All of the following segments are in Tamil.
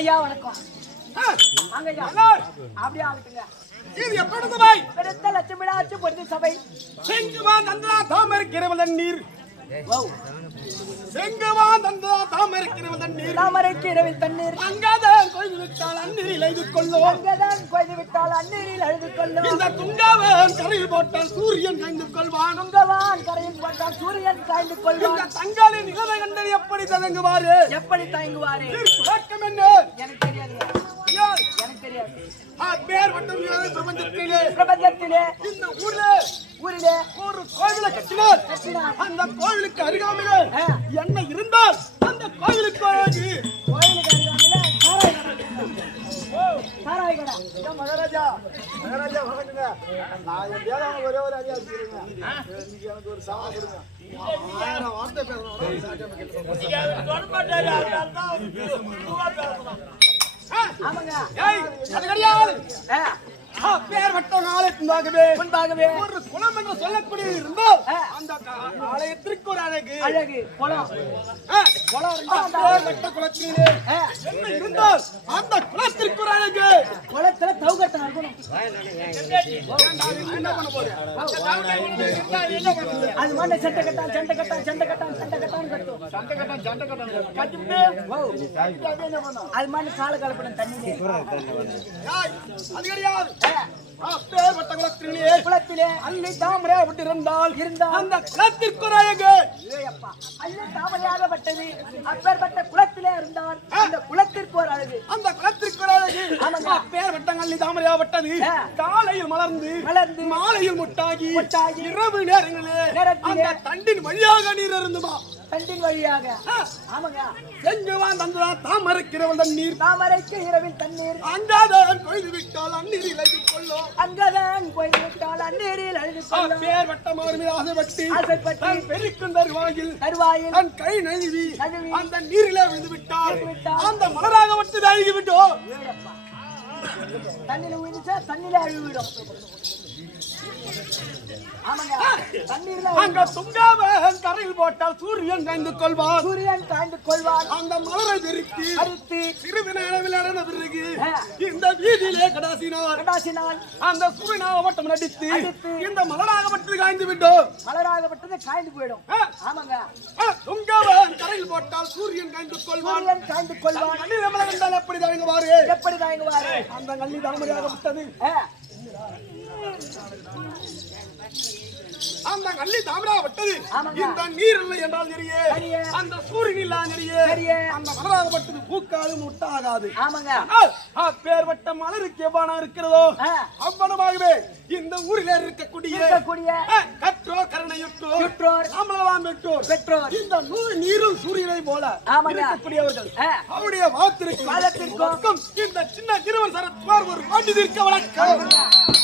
ஐயா வணக்கம். அங்கய்யா அப்படியே ஆகட்டுங்க. இது எப்பொழுது பாய் பெருத்த லட்சுமிடாச்சு பொருதி சபை செங்குவா நந்தா தாமரைக்கிறவன் நீர் செங்குவா நந்தா தாமரைக்கிறவன் நீர் தாமரைக்கு இரவில் தண்ணீர் அங்கதான் கொய்து விட்டால் அந்நீரில் எழுது கொள்ளும் அங்கதான் கொய்து விட்டால் அந்நீரில் எழுது கொள்ளும் இந்த துங்கவன் கரையில் போட்டால் சூரியன் காய்ந்து கொள்வான் துங்கவான் கரையில் போட்டால் சூரியன் காய்ந்து கொள்வான் இந்த தங்காலின் நிகழ்வை கண்டது எப்படி தயங்குவாரு எப்படி தயங்குவாரு விளக்கம் என்ன எனக்கு தெரியாது எனக்கு தெரியாது பேர் மட்டும் பிரபஞ்சத்திலே இந்த ஊரிலே ஒரு கோவிலை கட்டினார் அந்த கோவிலுக்கு அருகாமையிலே என்ன இருந்தால் அந்த கோவிலுக்கு சாராய கடை மகாராஜா மகாராஜா வணக்கங்க நான் என் பேர ஒரே ஒரு அடியா வச்சிருங்க இன்னைக்கு எனக்கு ஒரு சாவா கொடுங்க நான் வார்த்தை ஆமாங்க அது கிடையாது பேர் வட்டம் ஆலயத்தின்பாகவே ஒரு குளம் என்று சொல்லக்கூடிய இருந்தால் அந்த ஆலயத்திற்கு ஒரு அழகு அழகு குளம் வட்ட குளத்திலே என்ன இருந்தால் அந்த குளத்திற்கு ஒரு அழகு குளத்துல தவுகட்டம் இருக்கணும் என்ன பண்ண போறேன் அது மாதிரி சண்டை கட்டான் அது மாதிரி கால கலப்படம் தண்ணி அது கிடையாது குளத்திலே அன்னை தாமரையாகப்பட்டு இருந்தால் அந்த குளத்திற்கு ஒரு அழகு அன்னை தாமரையாகப்பட்டது அப்பேற்பட்ட குளத்திலே இருந்தால் அந்த குளத்திற்கு ஒரு அழகு அந்த குளத்திற்கு ஒரு அழகு அப்பேற்பட்ட அன்னை தாமரையாகப்பட்டது காலையில் மலர்ந்து மாலையில் முட்டாகி இரவு நேரங்களிலே அந்த தண்டின் வழியாக நீர் இருந்துமா தண்டின் வழியாக ஆமாங்க எங்குவான் தந்தா தாமரைக்கிறவன் தண்ணீர் தாமரைக்கு இரவில் தண்ணீர் அங்கதான் கொய்து விட்டால் அந்நீரில் எழுதி கொள்ளும் அங்கதான் கொய்து விட்டால் அந்நீரில் எழுதி கொள்ளும் பேர் வட்டமாறுமே ஆசைப்பட்டு பெருக்கும் தருவாயில் தன் கை நழுவி அந்த நீரிலே விழுந்து விட்டால் அந்த மலராக வட்டு அழுகி விட்டோம் தண்ணில விழுந்துச்சா தண்ணில அழுவிடும் அங்க துங்காவன் கரையில் போட்டால் சூரியன் காய்ந்து கொள்வான் அந்த மலரை அரித்து சிறிது நேரவில் நடந்த பிறகு இந்த வீதியிலே கடாசினால் அந்த சூரியனாகப்பட்டம் நடித்து இந்த மலராகப்பட்டது காய்ந்து விட்டோம் மலராகப்பட்டது காய்ந்து போயிடும் ஆமாங்க துங்காவன் கரையில் போட்டால் சூரியன் காய்ந்து கொள்வான் எப்படி தயங்குவாரு அந்த கல்லி தாமரையாகப்பட்டது அந்த கல்லி தாமரையாகப்பட்டது இந்த நீர் இல்லை என்றால் நிறைய அந்த சூரியன் இல்லா நிறைய அந்த மலராகப்பட்டது பூக்காது முட்டாகாது பேர்பட்ட மலருக்கு எவ்வாறு இருக்கிறதோ அவ்வளவாகவே இந்த ஊரில் இருக்கக்கூடிய கற்றோர் கருணையுற்றோர் அமலாம் பெற்றோர் இந்த நீரும் சூரியனை போல இருக்கக்கூடியவர்கள் அவருடைய வாத்திற்கும் இந்த சின்ன இருவர் சரத்வார் ஒரு பாண்டி தீர்க்க வழக்கம்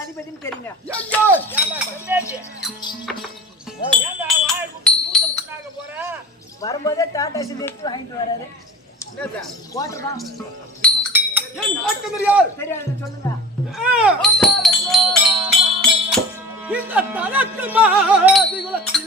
அதிபதினு தெரியுங்க வரும்போதே டாடா சிலிண்டர் வாங்கிட்டு வராரு கோட்டர் தான் தெரியாது சொல்லுங்க இந்த தனக்கு மாதிரி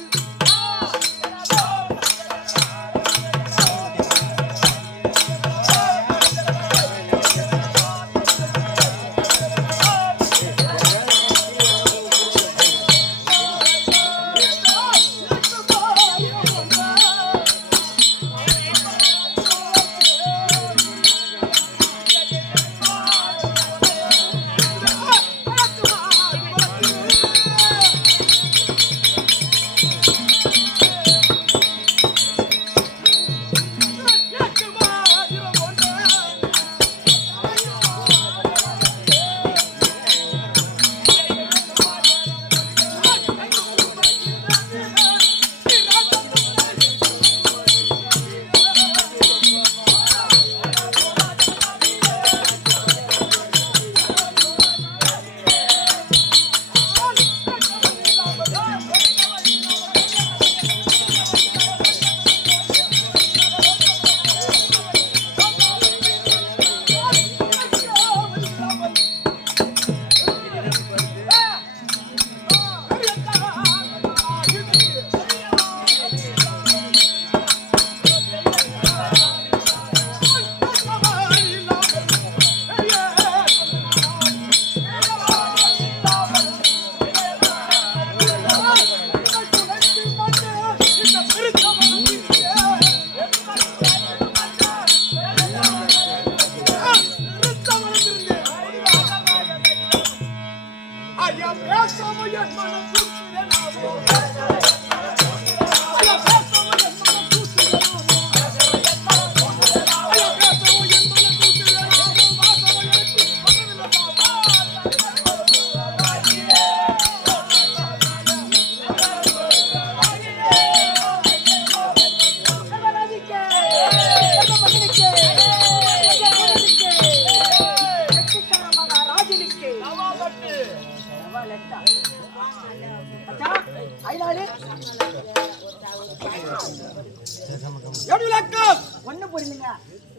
சொன்னார் ஒண்ணு புரியலங்க.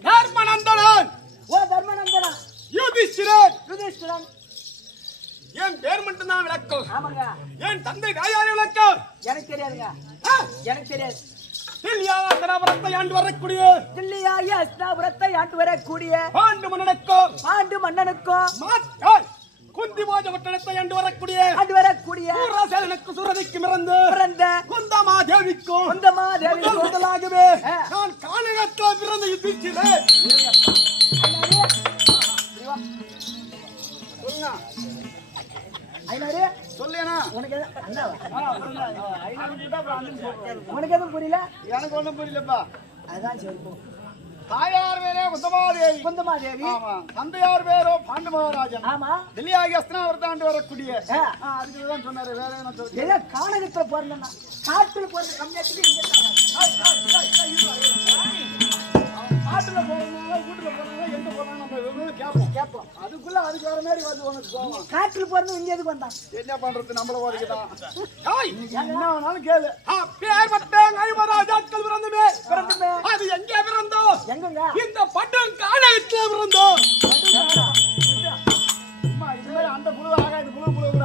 தர்மநந்தனன் ஓ தர்மநந்தனா, யுதிஷ்டிரன் என் பேர் மட்டும் தான் விளக்கம். ஆமாங்க. என் தந்தை தாயார் விளக்கம் எனக்கு தெரியாதுங்க. எனக்கு தெரியாது. தில்லியாஸ்திராபுரத்தை ஆண்டு வரக்கூடிய தில்லியாஸ்திராபுரத்தை ஆண்டு வரக்கூடிய பாண்டு மன்னனுக்கும் குந்தி மோஜபட்டணத்தை ஆண்டு வரக்கூடிய சூரசேனனுக்கு சுரதிக்கு பிறந்த குந்தமா தேவிக்கும் முதலாகவே நான் கானகத்தில் பிறந்த யுதிஷ்டிரன். சொல்லேனா உனக்கு எதுவும் புரியல? எனக்கு ஒண்ணும் புரியலப்பா. அதுதான் சரி. தாயார் பேரே குந்தமாதேவி. ஆமா. தந்தையார் பேரோ பாண்டு மகாராஜன். ஆமா. டெல்லியாகி அஸ்தினாபுரத்தை ஆண்டு வரக்கூடிய அதுக்குதான் சொன்னாரு. வேற என்ன சொல்றீங்க? ஏதோ கானகத்துல பிறந்தா காட்டுல பிறந்த கம்மியாத்துக்கு இங்க காட்டுல போறதுனால வீட்டுல போறதுனால எங்க போறாங்க நம்ம கேட்போம். அதுக்குள்ள அதுக்கு வேற மாதிரி வந்து உனக்கு போவோம். காட்டுல பிறந்து இங்க எதுக்கு வந்தான்? என்ன பண்றது நம்மள ஓடிக்கிட்டான். என்ன வேணாலும் கேளு. பேர் பட்டம் ஐவராஜாக்கள் பிறந்துமே அது எங்க பிறந்தோ? எங்கங்க? இந்த பட்டம் கானகத்துல பிறந்தோ. அந்த புழு ஆகாது.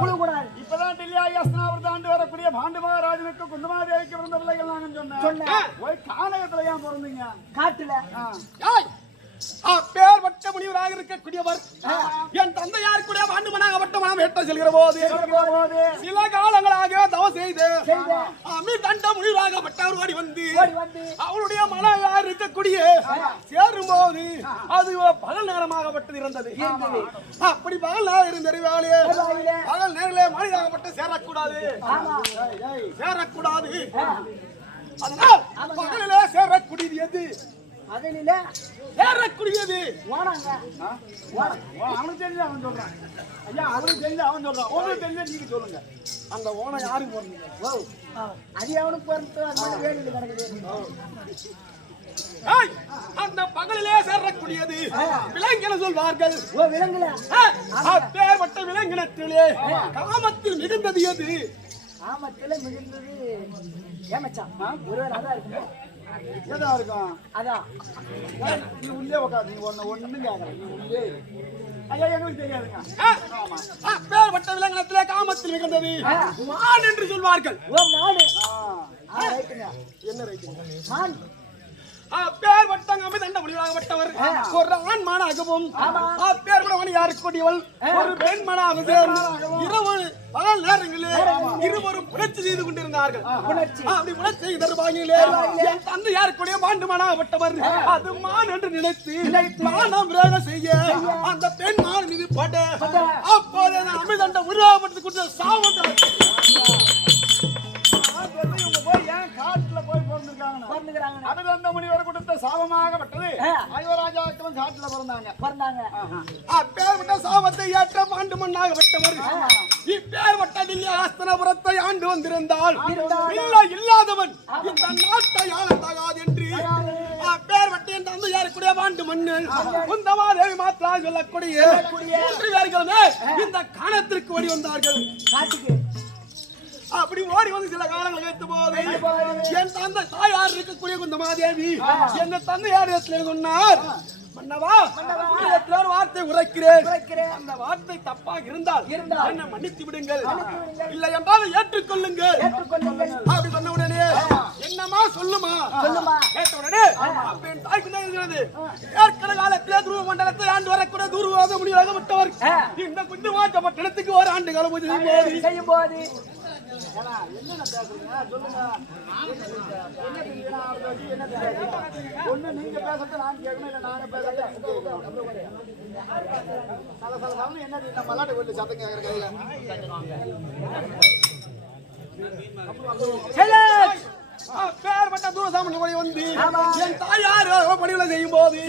புழு கூடாது. இப்பதான் டெல்லியாகி அஸ்தினாபுரத்தை ஆண்டு வரக்கூடிய பாண்டு மகாராஜனுக்கு குந்தமாதேவிக்கு பிறந்த பிள்ளைகள் நாங்க சொன்னேன். போய் கானகத்துல ஏன் பிறந்தீங்க? காட்டுல. பேர் பட்ட முனிவராக இருக்கக்கூடியவர் என் தந்தையார் கூட பாண்டுமனாகப்பட்ட மனம் ஏற்ற செல்கிற போது சில காலங்களாக தவம் செய்து தண்ட முனிவராகப்பட்டவர் ஓடி வந்து அவருடைய மனைவியாக இருக்கக்கூடிய சேரும் போது அது பகல் நேரமாகப்பட்டது இருந்தது. அப்படி பகல் நேரம் இருந்தது. பகல் நேரிலே மனிதாகப்பட்ட சேரக்கூடாது. அதனால் பகலிலே சேரக்கூடியது எது? பகலில ஏறக்கூடியது வானாங்க. அவனுக்கு தெரிஞ்சு அவன் சொல்றான். ஐயா அவனுக்கு தெரிஞ்சு அவன் சொல்றான். உங்களுக்கு தெரிஞ்சு நீங்க சொல்லுங்க. அந்த ஓனை யாருக்கு போறீங்க? அது அவனுக்கு போறது அது வேலையில கிடக்குது. அந்த பகலிலே சேரக்கூடியது விலங்கின சொல்வார்கள். விலங்குல பேர்பட்ட விலங்கினத்திலே காமத்தில் மிகுந்தது எது? காமத்துல மிகுந்தது ஏமச்சான். ஒருவேளை அதான் இருக்கும். எதா இருக்கும்? அதான் நீ உள்ளே உட்காந்து நீ ஒண்ணும் கேட்கல. நீ உள்ளே ஐயா எங்களுக்கு தெரியாதுங்க. பேர்பட்ட விலங்கினத்திலே காமத்தில் மிகுந்தது மான் என்று சொல்வார்கள். மாடு. என்ன ரைட்டுங்க? மான். பேர் வட்டங்க தண்ட முடிவாகப்பட்டவர் ஒரு ஆண் மானாகவும் பேர் கூட யாருக்கூடியவள் ஒரு பெண் மானாக இரவு பகல் நேரங்களில் இருவரும் புணர்ச்சி செய்து கொண்டிருந்தார்கள். அப்படி புணர்ச்சி செய்த பாகியிலே என் தந்தை யாருக்கூடிய பாண்டு மானாகப்பட்டவர் அது மான் என்று நினைத்து மானம் விரோத செய்ய அந்த பெண் மான் மீது பட அப்போது அமிர்தண்ட உருவாகப்பட்டது கொடுத்த சாவம் காட்டுல போய் பிறந்திருக்காங்க. அமிர்தண்ட முனிவர் கொடுத்த சாபமாகப்பட்டது ஐவராஜாக்களும் காட்டுல பிறந்தாங்க. அப்பேற்பட்ட சாபத்தை ஏற்ற பாண்டு மண்ணாகப்பட்டவர் இப்பேற்பட்ட தில்லியாஸ்திரபுரத்தை ஆண்டு வந்திருந்தால் இல்லாதவன் இந்த நாட்டை ஆளத்தாகாது என்று அப்பேற்பட்ட என் தந்தையாருக்குடைய பாண்டு மன்னன் குந்தமாதேவி மாத்ரா சொல்லக்கூடிய மூன்று பேர்களுமே இந்த காணத்திற்கு ஓடி வந்தார்கள். காட்டுக்கு அப்படி ஓடி வந்து சில காலங்கள் வைத்த போது என் தந்தை தாயார் இருக்கக்கூடிய குந்தமாதேவி எங்க தந்தையார் சொன்னார், மன்னவா ஒரு வார்த்தை உரைக்கிறேன். அந்த வார்த்தை தப்பாக இருந்தால் என்ன மன்னித்து விடுங்கள், இல்லை என்றால் ஏற்றுக்கொள்ளுங்கள். அப்படி சொன்ன உடனே என்னமா சொல்லுமா கேட்ட உடனே என் தாய்க்கு தான் இருக்கிறது. ஏற்கனவே காலத்திலே துருவ மண்டலத்தை ஆண்டு வரக்கூடிய துருவாத முடிவாக விட்டவர் இந்த குந்தமாற்ற பட்டணத்துக்கு ஒரு ஆண்டு காலம் செய்யும் போது என்ன பேசுறீங்க சொல்லுங்க. ஒண்ணு நீங்க பேசுறது நான் கேட்கணும், இல்ல நானே பேசுறது என்ன மல்லாட்டை கொண்டு சத்தம் கேட்கற பேர்பட்ட தூரசாமி வந்து என் தாயார் பணிகளை செய்யும் போது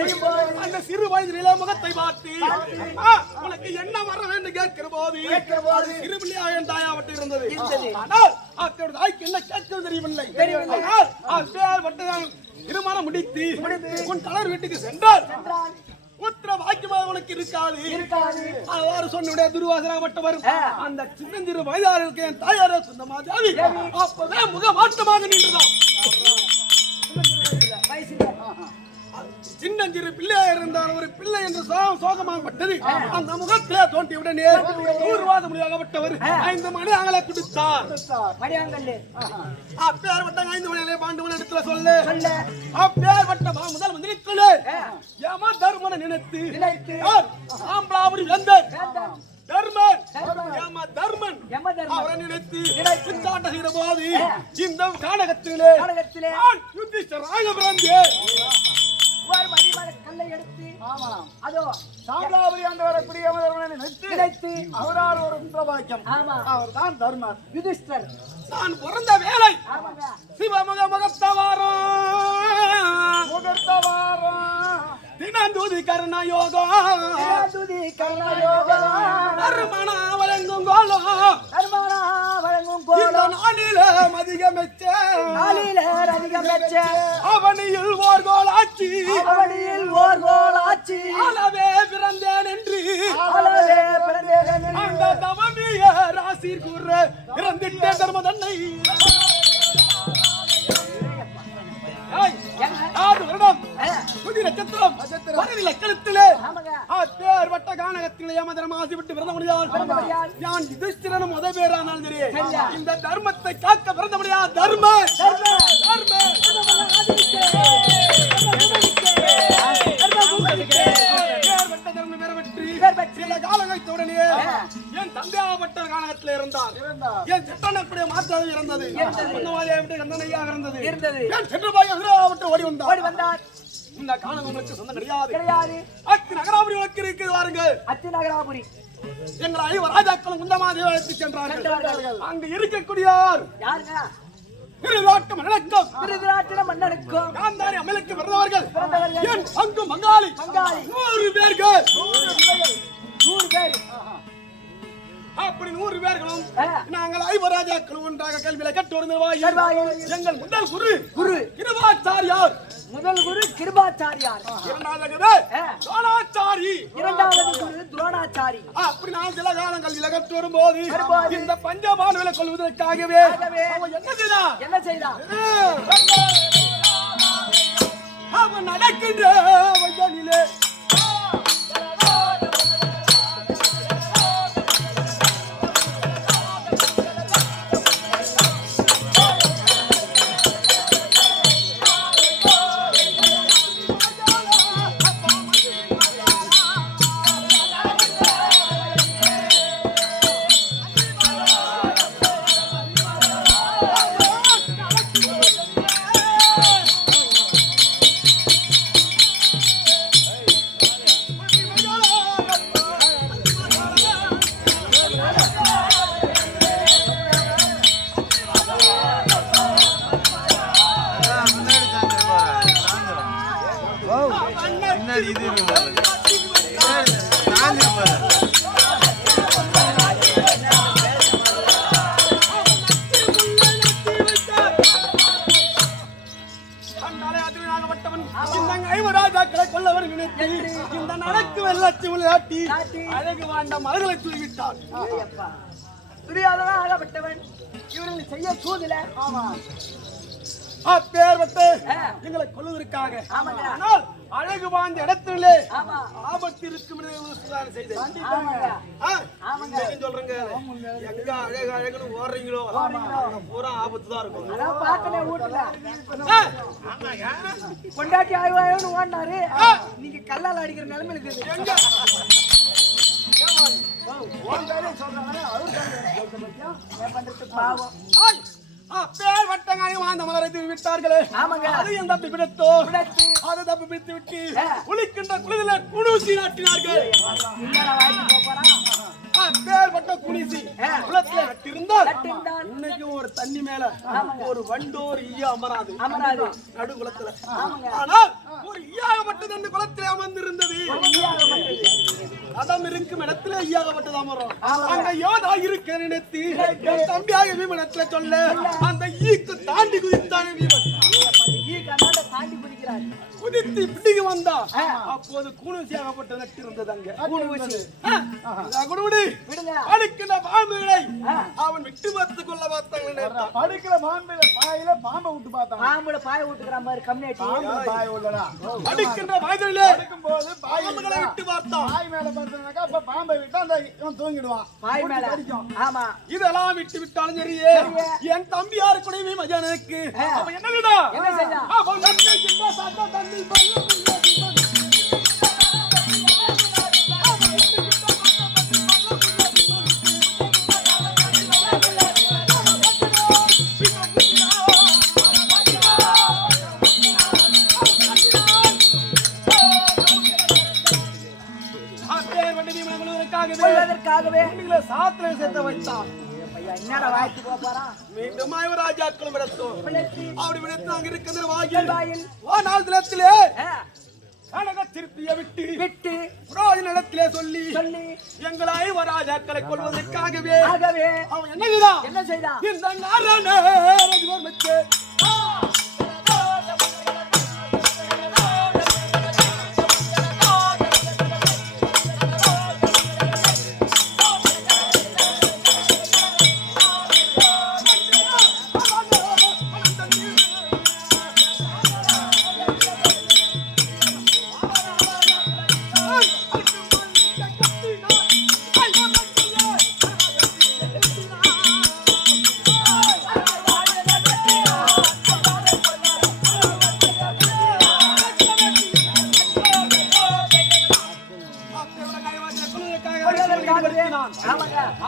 அந்த சிறு வயதிலே முகத்தை பார்த்து உனக்கு என்ன வர வேண்டும் கேட்கிற போது சிறு பிள்ளையாக என் தாயாவட்டு இருந்தது. ஆனால் அவருடைய தாய்க்கு என்ன கேட்க தெரியவில்லை. பேர்பட்ட திருமணம் முடித்து உன் கலர் வீட்டுக்கு சென்றால் உத்தர வாக்கியமாக உனக்கு இருக்காது. அவ்வாறு சொன்ன துர்வாசனாகப்பட்டவர் அந்த சின்னஞ்சிறு வயதார் இருக்க என் தாயார சொந்த மாதிரி அப்பவே முக மாற்றமாக நின்றுதான். வயசுல சின்னஞ்சிறு பிள்ளையா இருந்தால் ஒரு பிள்ளை என்று சோகமாகப்பட்டது அந்த முகத்திலே தோன்றி உடனே 100 முடியாகப்பட்டவர் 5 மணி ஆகலை கொடுத்தார். மணியாங்கல்லு அப்பேற்பட்ட 5 மணியிலே பாண்டுவன் இடத்துல சொல்லு அப்பேற்பட்ட முதல் மந்திரிக்குள்ளே யம தர்மனை நினைத்து ஆம்பளாபுரி வேந்தர் தர்மன் யம தர்மன் அவரை நினைத்து பிச்சாட்ட செய்த போது இந்த கானகத்திலே யுதிஷ்டராக பிறந்தேன். ஒரு மணிமலை கல்லை எடுத்து அதோ சாம்பலாபுரி ஆண்டு வரக்கூடிய யமதர்மனை நினைத்து அவரால் ஒரு சுந்தரபாக்கியம் அவர்தான் தர்மன் யுதிஷ்டர். நான் பிறந்த வேலை சிவமுக முகத்தவாரம் தினந்துதி கர்ணயோகம் தர்மனா வழங்கும் கோலம் இந்த நாளில அதிகமெச்ச அவனியில் ஓர் கோலாட்சி அளவே பிறந்தேன் என்று அந்த தவமிய ராசிர் கூற பிறந்திட்டே தர்ம தன்னை 6 வருடம் புதிய நட்சத்திரம் பரவி லட்சணத்திலே பேர்வட்ட கானகத்திலே யமதர்ம ஆசைப்பட்டு பிறந்த முடியாது. நான் யுதிஷ்டிரனும் முத பேரானால் சரி இந்த தர்மத்தை காக்க பிறந்த முடியாது. தர்ம சில காலங்களுக்கு உடனே என் தந்தையாகப்பட்ட காலகத்தில் இருந்தார். என் செட்டனக்கூடிய மாற்றாக இருந்தது. இருந்தது என் சென்றுபாய் எதிராகப்பட்டு ஓடி வந்தார். இந்த காலம் உங்களுக்கு சொந்தம் கிடையாது. அத்தி நகராபுரி வழக்கு இருக்குது வாருங்கள். அத்தி நகராபுரி எங்கள் ஐவர் ராஜாக்களும் குந்தமாதேவி அழைத்து சென்றார்கள். அங்கு இருக்கக்கூடியார் யாருங்க? திருதராட்டிர மன்னனுக்கும் காந்தாரி அமலுக்கு பிறந்தவர்கள் என் பங்கு மங்காளி 100 பேர்கள். 100 பேர் அப்படி 100 பேர்களும் நாங்கள் ஐவராஜாக்களும் ஒன்றாக கல்வியில கட்டு எங்கள் முதல் குரு கிருபாச்சாரியார். முதல் குரு கிருபாச்சாரியார். இரண்டாவது குரு துரோணாச்சாரி. அப்படி நான் சில காலம் கல்வியில கட்டு வரும்போது இந்த பஞ்சபாண்டவர்களை கொள்வதற்காகவே என்ன செய்தான்? அவன் நடக்கின்ற வயலிலே இந்த நடக்கு வெள்ளச்சி விளையாட்டி அழகு வாண்ட மலர்களை தூவிட்டார். துரியோதனா ஆகப்பட்டவன் இவர்கள் செய்ய சூதில பேர் வந்து எங்களை கொல்வதற்காக ஆனால் அழகு வாழ்ந்த இடத்திலே ஆபத்து இருக்கும் சொல்றேங்க. எங்க அழகு அழகுன்னு ஓடுறீங்களோ பூரா ஆபத்து தான் இருக்கும். கொண்டாட்டி ஆய்வாயன்னு ஓடினாரு. நீங்க கல்லால் அடிக்கிற நிலைமை இருக்குது. பாவம் பேர் வட்டங்காயம் அந்த மலரை விட்டார்களே. அதையும் தப்பி பிடித்தோ அதை தப்பி பிடித்து விட்டு குளிக்கின்ற குளிரில குடிசி நாட்டினார்கள். பேர் வட்ட குடிசி குளத்துல நட்டிருந்தால் இன்னைக்கு ஒரு தண்ணி மேல ஒரு வண்டோர் ஈயா அமராது நடு குளத்துல. ஆனால் ஒரு ஈயாகப்பட்டது அந்த குளத்திலே அமர்ந்திருந்தது. அதம் இருக்கும் இடத்துல ஈயாகப்பட்டது அமரும். அங்க யோதா இருக்க நினைத்து தம்பியாக விமனத்துல சொல்ல அந்த ஈக்கு தாண்டி குதித்தானே வீமன். குதித்து பிடிக்க வந்தான் அப்போது கூணுசியாகப்பட்ட நட்டு இருந்தது அங்க குடுமுடி அடிக்கிற பாம்புகளை அவன் விட்டு பார்த்து கொள்ள பார்த்தாங்க அடிக்கிற பாம்புல பாம்பை விட்டு பார்த்தாங்க பாம்புல பாய விட்டுக்கிற மாதிரி கம்மியாச்சு பாய் உள்ளடா அடிக்கின்ற பாய்களிலே அடிக்கும் போது பாம்புகளை விட்டு பார்த்தான் பாய் மேல பார்த்தனாக்கா அப்ப பாம்பை விட்டு அந்த இவன் தூங்கிடுவான் பாய் மேல ஆமா இதெல்லாம் விட்டு விட்டாலும் சரியே என் தம்பி யாரு கூடவே மஜானுக்கு அவன் என்னடா என்ன செய்தா அவன் நன்மை கிட்ட சாத்தா தண்ணி சாத்திரை சேர்த்த வைத்தான் என்னடா வாய்த்து போறான் மீண்டும் ராஜாக்களும் அப்படி விடுத்து அங்க இருக்கிற வாயில் நாலு தினத்திலே கனக திருப்பிய விட்டு விட்டு புரோஜனத்திலே சொல்லி எங்களாய் ராஜாக்களை கொள்வதற்காகவே அவன் என்ன செய்தான் இந்த நாராயண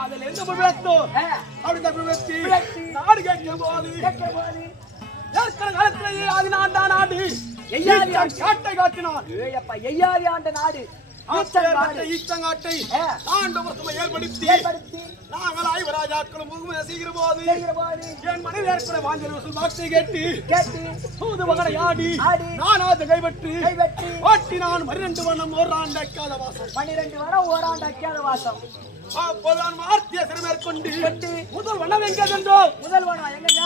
அதில் எந்த விளத்தோ அப்படி விளத்தி நாடு கேட்கும் போது ஏற்கனவே காலத்திலேயே அது நான் தான் நாடு காட்டை காட்டினான் எய்யாதி ஆண்ட நாடு ஈச்சங்காட்டை ஏற்படுத்தி நாங்கள் ஐவராஜாக்களும் முகமது செய்கிற போது என் மனைவி ஏற்கனவே வாஞ்சல் வசூல் வார்த்தை கேட்டு தூது மகனை ஆடி நான் கைப்பற்றி ஓட்டி நான் 12 வருடம் ஓராண்டு அக்காத வாசம் 12 வருடம் ஓராண்டு அக்காத வாசம் அப்போதான் வார்த்தையை சிறமேற்கொண்டு முதல் வனம் எங்கென்றோ முதல் வனம் எங்க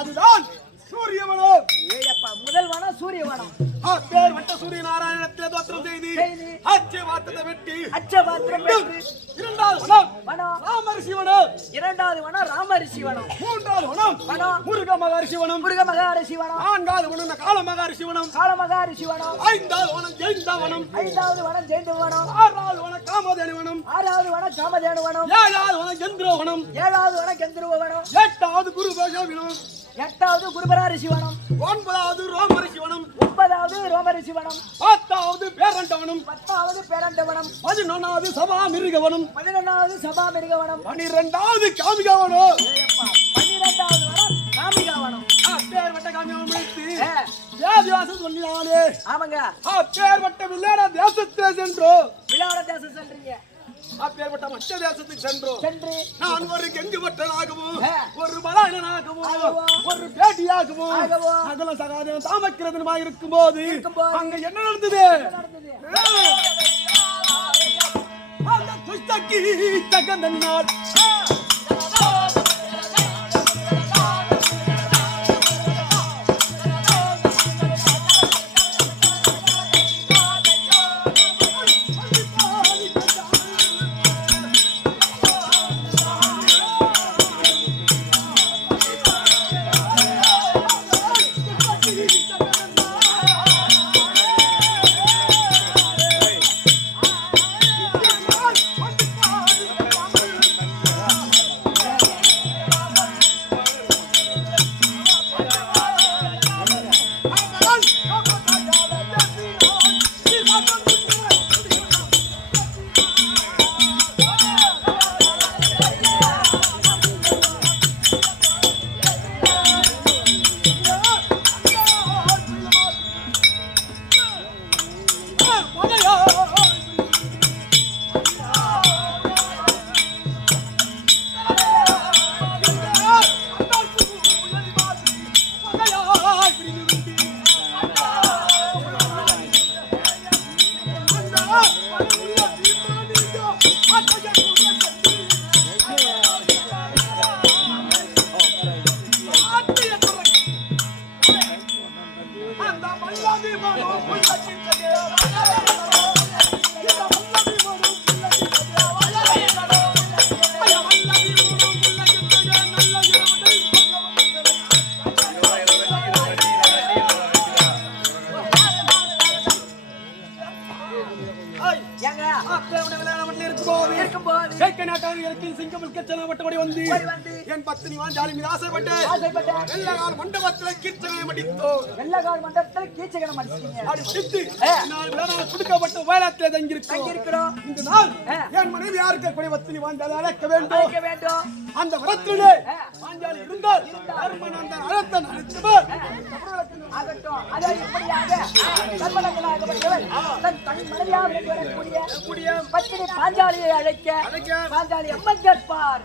அதுதான் சூரியவனம் முதல் வனம் சூரியவனம் பேர் வட்ட சூரிய நாராயணத்தை தோற்றம் செய்து அச்ச வார்த்தத்தை வெட்டி இரண்டாவது வனம் ராமரிஷி வனம் இரண்டாவது வனம் ராமரிஷி வனம் மூன்றாவது வனம் முருக மகரிஷி வனம் முருக மகரிஷி வனம் நான்காவது வனம் கால மகரிஷி வனம் கால மகரிஷி வனம் ஐந்தாவது வனம் ஜெயந்த வனம் ஐந்தாவது வனம் ஜெயந்த வனம் ஆறாவது வனம் காமதேனு வனம் ஆறாவது வனம் காமதேனு வனம் ஏழாவது வனம் கந்திர வனம் ஏழாவது வனம் கந்திர வனம் எட்டாவது குருபேஷ வனம் எட்டாவது குருபராரிஷி வனம் ஒன்பதாவது ரோமரிஷி வனம் ஒன்பதாவது ரோமரிஷி வனம் பத்தாவது பேரண்டவனம் பத்தாவது பேரண்டவனம் 11வது சபா மிருகவனம் 11வது சபா மிருகவனம் 12வது காமிகாவனம் 12வது வனம் காமிகாவனம் பேர்வட்ட காமிகாவனம் முடித்து தேவதாசன் சொல்லினாலே ஆமாங்க பேர்வட்ட விளையாட தேசத்திலே சென்றோம் விளையாட தேசம் சென்றீங்க அப்பேற்பட்ட மற்ற தேசத்துக்கு சென்று நான் ஒரு கெங்கு பட்டனாகவும் ஒரு பலாயனாகவும் ஒரு பேட்டியாகவும் சகல சகாதேவன் தாமக்கிறதுமாக இருக்கும் போது அங்க என்ன நடந்தது அந்த துஷ்டக்கி தகந்தனால் ஏங்க அப்பேருடைய விளையாடமட்டில் இருக்கும்போது கேட்கனாக்காக எனக்கு சிங்கம் கச்சனப்பட்டபடி வந்து என் பத்தினி வாஞ்சாலி மீது ஆசைப்பட்டு வெள்ளகால் மண்டபத்தில் கீர்த்தனை மடித்தோ வெள்ளகால் மண்டபத்தில் கீச்சகனம் அடிச்சீங்க அப்படி பிடித்து நான் விளையாட கொடுக்கப்பட்ட வேளாத்திலே தங்கியிருக்கிறோம் இந்த நாள் என் மனைவி யாருக்கு கூடிய பத்தினி வாஞ்சாலி அழைக்க வேண்டும் அந்த வரத்திலே வாஞ்சாலி இருந்தால் தர்மநந்தன் அழைத்தன் அழைத்தவர் ஆகட்டும் அதே இப்படியாக கர்மநந்தனாகப்பட்டவர் தன் தனி மனைவியாக வரக்கூடிய பத்தினி பாஞ்சாலியை அழைக்க பாஞ்சாலி அம்மன் கேட்பார்